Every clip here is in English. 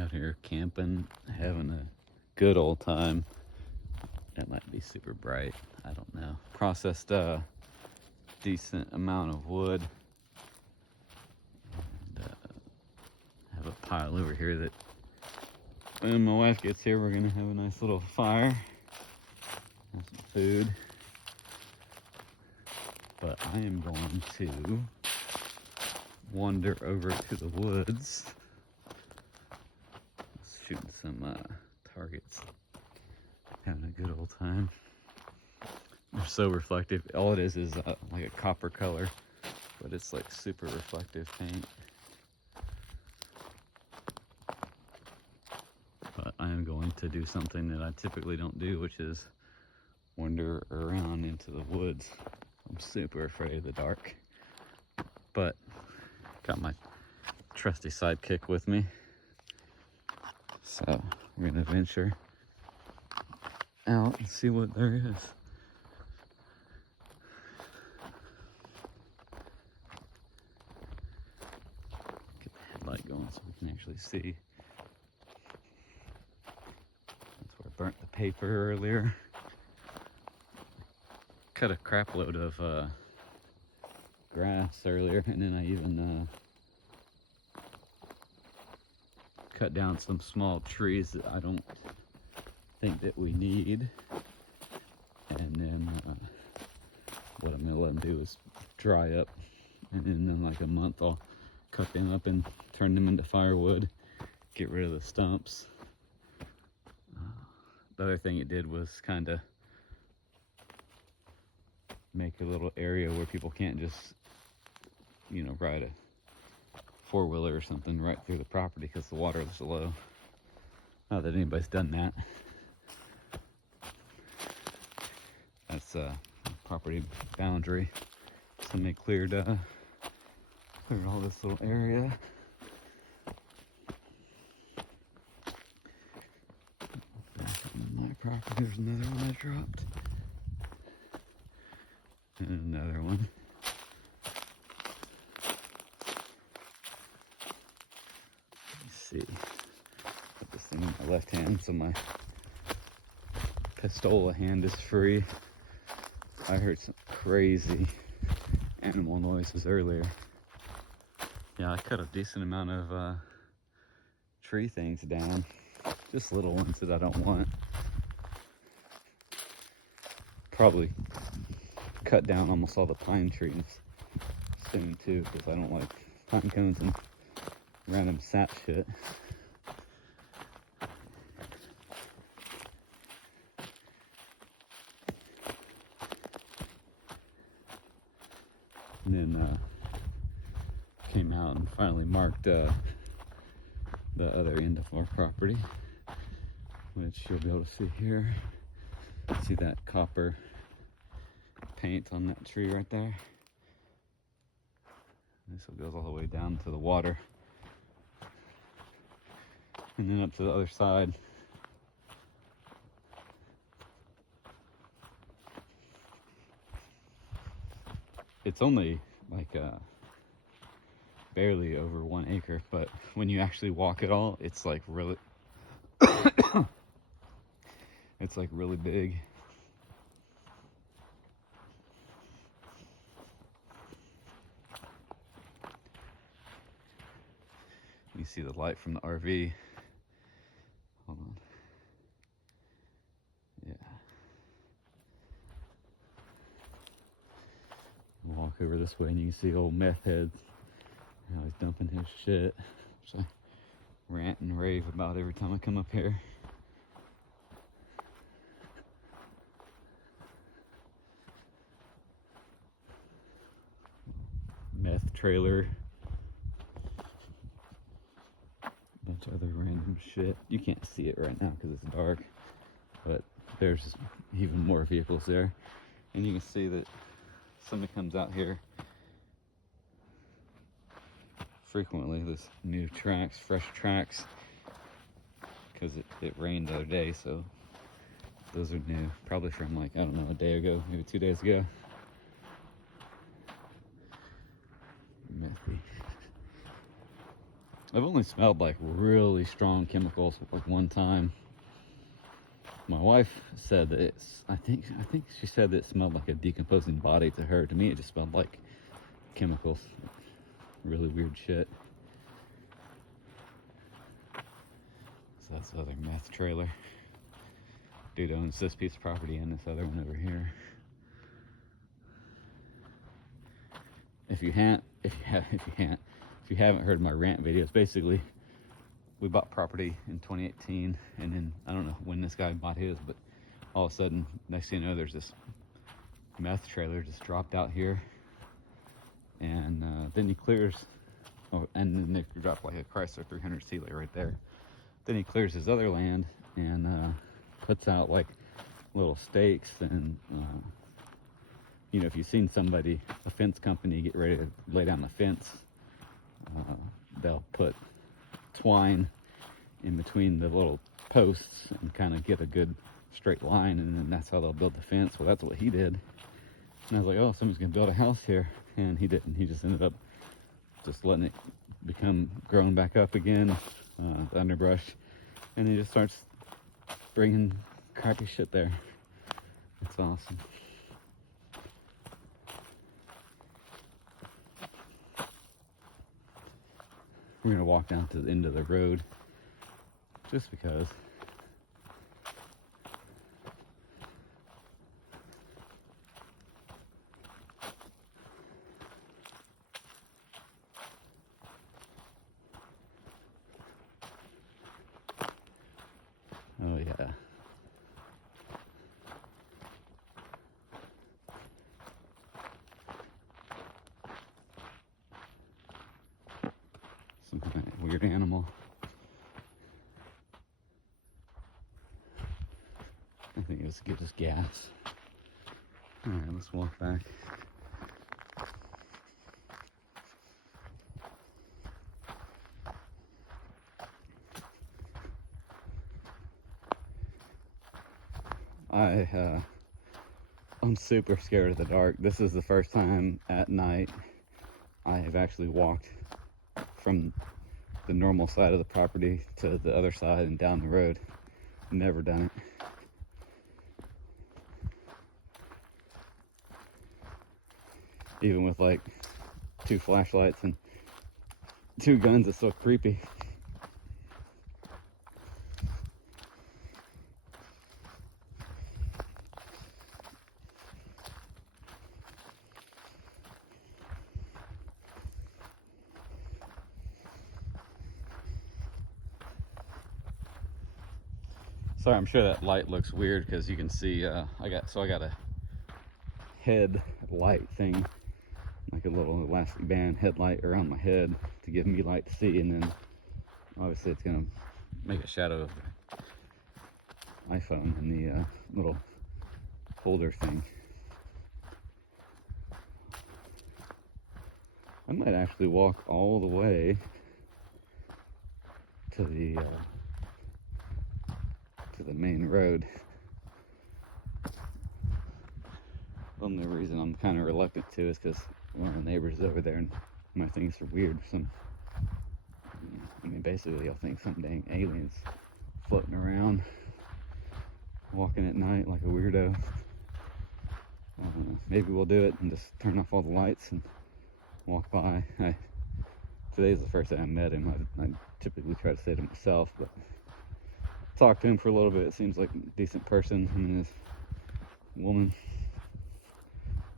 Out here camping, having a good old time. That might be super bright. I don't know. Processed a decent amount of wood. And have a pile over here that when my wife gets here, we're gonna have a nice little fire. Have some food. But I am going to wander over to the woods. Shooting some targets. Having a good old time. They're so reflective. All it is like a copper color, but it's like super reflective paint. But I am going to do something that I typically don't do, which is wander around into the woods. I'm super afraid of the dark, but got my trusty sidekick with me, so we're gonna venture out and see what there is. Get the headlight going so we can actually see. That's where I burnt the paper earlier. Cut a crap load of grass earlier, and then I even cut down some small trees that I don't think that we need. And then what I'm gonna let them do is dry up, and then in like a month I'll cut them up and turn them into firewood, get rid of the stumps. The other thing it did was kind of make a little area where people can't just, ride a four-wheeler or something right through the property because the water is low. Not that anybody's done that. That's a property boundary. Somebody cleared all this little area. Back on my property, there's another one I dropped. And another one. Let's see. Put this thing in my left hand so my pistola hand is free. I heard some crazy animal noises earlier. Yeah, I cut a decent amount of tree things down. Just little ones that I don't want. Probably cut down almost all the pine trees soon too, because I don't like pine cones and random sap shit. And then came out and finally marked the other end of our property, which you'll be able to see here. See that copper paint on that tree right there? This goes all the way down to the water, and then up to the other side. It's only like barely over 1 acre, but when you actually walk it all, it's like really it's like really big. You see the light from the RV. Hold on. Yeah. Walk over this way and you can see old meth heads. How he's dumping his shit. Which I rant and rave about every time I come up here. Meth trailer. Bunch of other random shit. You can't see it right now because it's dark, but there's even more vehicles there, and you can see that somebody comes out here frequently. This new tracks, fresh tracks, because it rained the other day, so those are new, probably from like, I don't know, a day ago, maybe 2 days ago. Methy. I've only smelled like really strong chemicals like one time. My wife said that I think she said that it smelled like a decomposing body to her. To me, it just smelled like chemicals. Really weird shit. So that's the other meth trailer. Dude owns this piece of property and this other one over here. If you haven't heard my rant videos, basically we bought property in 2018, and then I don't know when this guy bought his, but all of a sudden, next thing you know, there's this meth trailer just dropped out here, and then he clears, and then they dropped like a Chrysler 300 Sealy right there. Then he clears his other land and puts out like little stakes, and you know, if you've seen somebody, a fence company, get ready to lay down the fence, they'll put twine in between the little posts and kind of get a good straight line, and then that's how they'll build the fence. Well, that's what he did. And I was like, oh, somebody's gonna build a house here, and he didn't. He just ended up just letting it growing back up again, the underbrush, and he just starts bringing crappy shit there. It's awesome. We're gonna walk down to the end of the road just because. Oh yeah. Some kind of weird animal. I think it was to get us gas. Alright, let's walk back. I'm super scared of the dark. This is the first time at night I have actually walked from the normal side of the property to the other side and down the road. Never done it. Even with like 2 flashlights and 2 guns, it's so creepy. Sorry, I'm sure that light looks weird because you can see I got a headlight thing, like a little elastic band headlight around my head to give me light to see, and then obviously it's gonna make a shadow of the iPhone and the little holder thing. I might actually walk all the way to the main road. The only reason I'm kind of reluctant to is because one of the neighbors is over there and my things are weird. I mean, basically I'll think some dang aliens floating around, walking at night like a weirdo. Maybe we'll do it and just turn off all the lights and walk by. Today's the first time I met him. I typically try to stay to myself, but talked to him for a little bit. It seems like a decent person. Him and his woman.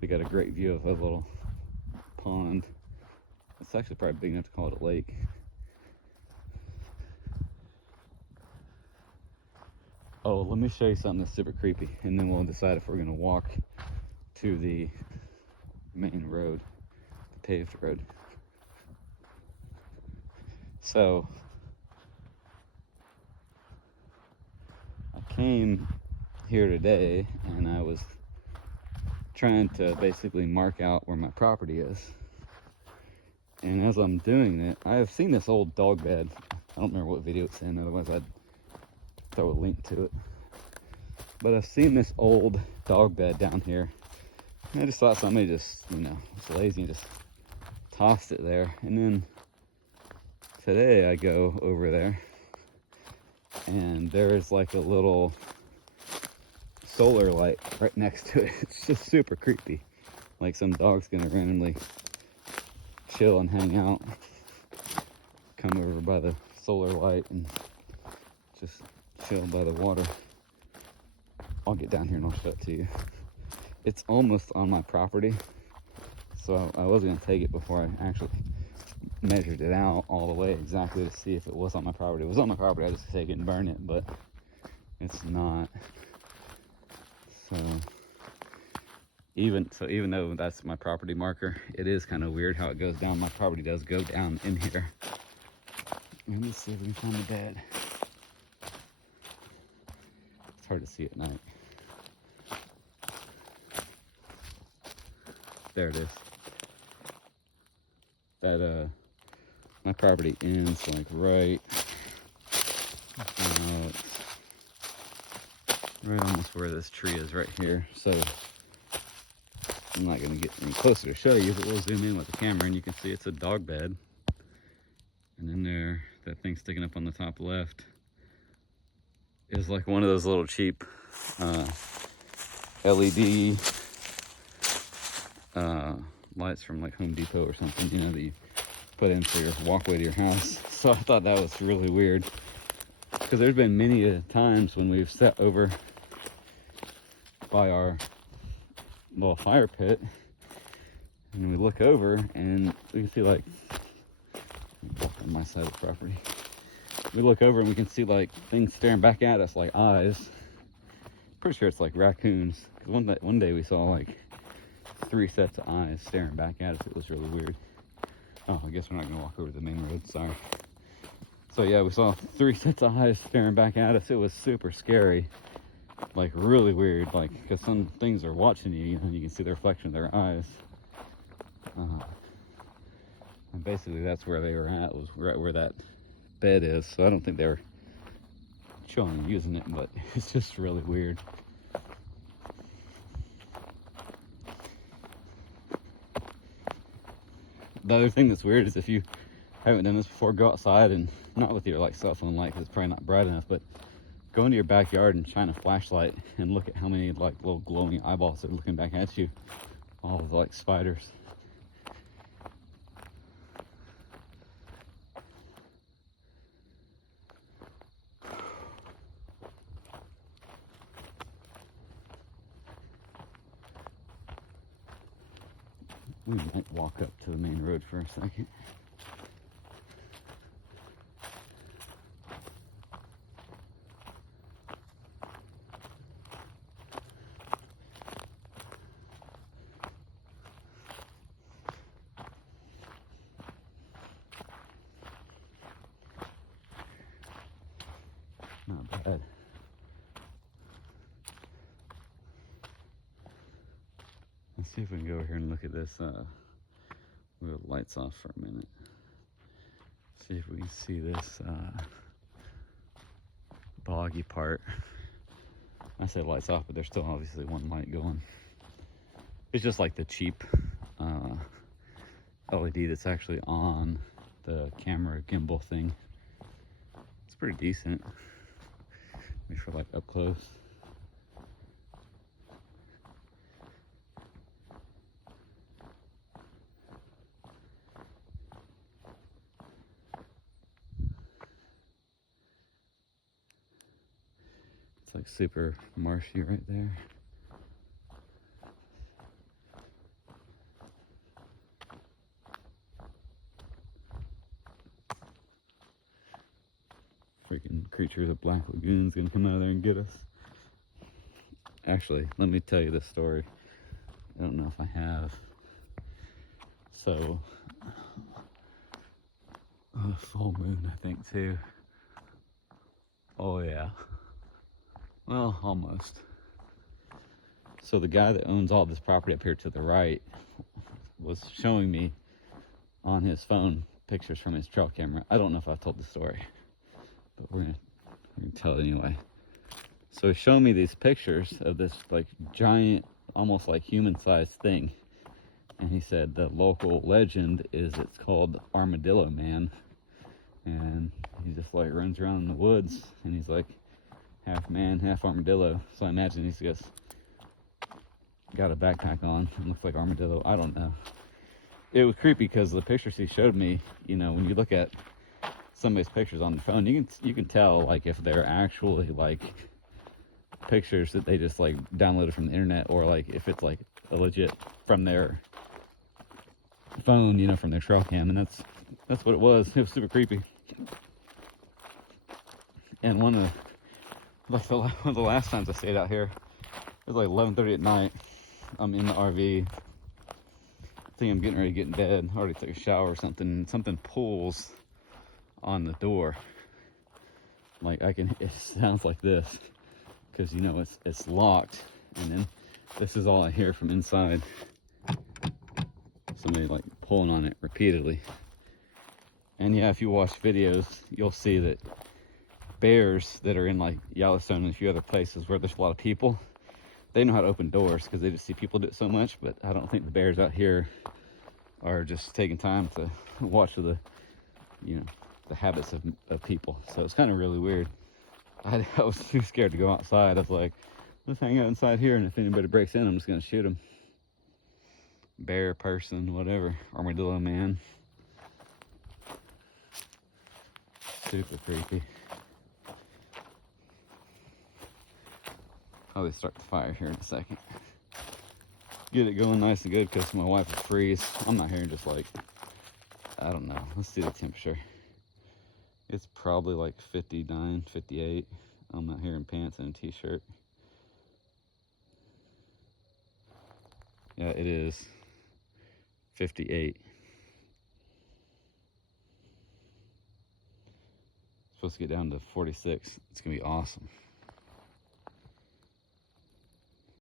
We got a great view of a little pond. It's actually probably big enough to call it a lake. Oh, let me show you something that's super creepy, and then we'll decide if we're gonna walk to the main road, the paved road. So I came here today and I was trying to basically mark out where my property is. And as I'm doing it, I have seen this old dog bed. I don't remember what video it's in, otherwise I'd throw a link to it. But I've seen this old dog bed down here. And I just thought somebody just, was lazy and just tossed it there. And then today I go over there and there's like a little solar light right next to it. It's just super creepy. Like some dog's gonna randomly chill and hang out, come over by the solar light and just chill by the water. I'll get down here and I'll show it to you. It's almost on my property, so I was gonna take it before I actually measured it out all the way exactly to see if it was on my property. If it was on my property, I'd just take it and burn it, but it's not. So even though that's my property marker, it is kind of weird how it goes down. My property does go down in here. Let me see if we can find the bed. It's hard to see at night. There it is. That my property ends like right almost where this tree is right here. So I'm not gonna get any closer to show you, but we'll zoom in with the camera and you can see it's a dog bed. And then there, that thing sticking up on the top left is like one of those little cheap LED lights from like Home Depot or something, you know, that you put in for your walkway to your house. So I thought that was really weird, because there's been many times when we've sat over by our little fire pit and we look over and we can see like, on my side of the property, we look over and we can see like things staring back at us like eyes. Pretty sure it's like raccoons, because one day we saw like 3 sets of eyes staring back at us. It was really weird. Oh, I guess we're not gonna walk over the main road, sorry. So yeah, we saw 3 sets of eyes staring back at us. It was super scary, like really weird, like, because some things are watching you, you know, you can see the reflection of their eyes. And basically that's where they were at, was right where that bed is. So I don't think they were chilling and using it, but it's just really weird. The other thing that's weird is, if you haven't done this before, go outside and, not with your like cell phone light because it's probably not bright enough, but go into your backyard and shine a flashlight and look at how many like little glowing eyeballs are looking back at you. All of like spiders. We might walk up to the main road for a second. Not bad. Let's see if we can go over here and look at this. We'll have the lights off for a minute. See if we can see this boggy part. I say lights off, but there's still obviously one light going. It's just like the cheap LED that's actually on the camera gimbal thing. It's pretty decent. Make sure like up close. It's like super marshy right there. Freaking creatures of Black Lagoon's gonna come out of there and get us. Actually, let me tell you this story. I don't know if I have. So, full moon, I think, too. Oh, yeah. Well, almost. So the guy that owns all this property up here to the right was showing me on his phone pictures from his trail camera. I don't know if I've told the story, but we're gonna tell it anyway. So he's showing me these pictures of this like giant, almost like human-sized thing. And he said the local legend is it's called Armadillo Man. and he just like runs around in the woods, and he's like half man, half armadillo. So I imagine he's just got a backpack on and looks like armadillo. I don't know. It was creepy because the pictures he showed me, you know, when you look at some of his pictures on the phone, you can tell like if they're actually like pictures that they just like downloaded from the internet, or like if it's like a legit from their phone, you know, from their trail cam. And that's what it was. It was super creepy. And one of the last times I stayed out here, it was like 11:30 at night. I'm in the RV. I think I'm getting ready to get in bed. I already took a shower or something, and something pulls on the door. Like it sounds like this, because you know it's locked, and then this is all I hear from inside. Somebody like pulling on it repeatedly. And yeah, if you watch videos, you'll see that bears that are in like Yellowstone and a few other places where there's a lot of people, they know how to open doors because they just see people do it so much. But I don't think the bears out here are just taking time to watch the, you know, the habits of people. So it's kind of really weird. I was too scared to go outside. I was like, let's hang out inside here, and if anybody breaks in, I'm just gonna shoot them. Bear, person, whatever. Armadillo Man. Super creepy. I'll start the fire here in a second. Get it going nice and good because my wife will freeze. I'm not hearing just like, I don't know. Let's see the temperature. It's probably like 59, 58. I'm not hearing pants and a t-shirt. Yeah, it is 58. Supposed to get down to 46. It's gonna be awesome.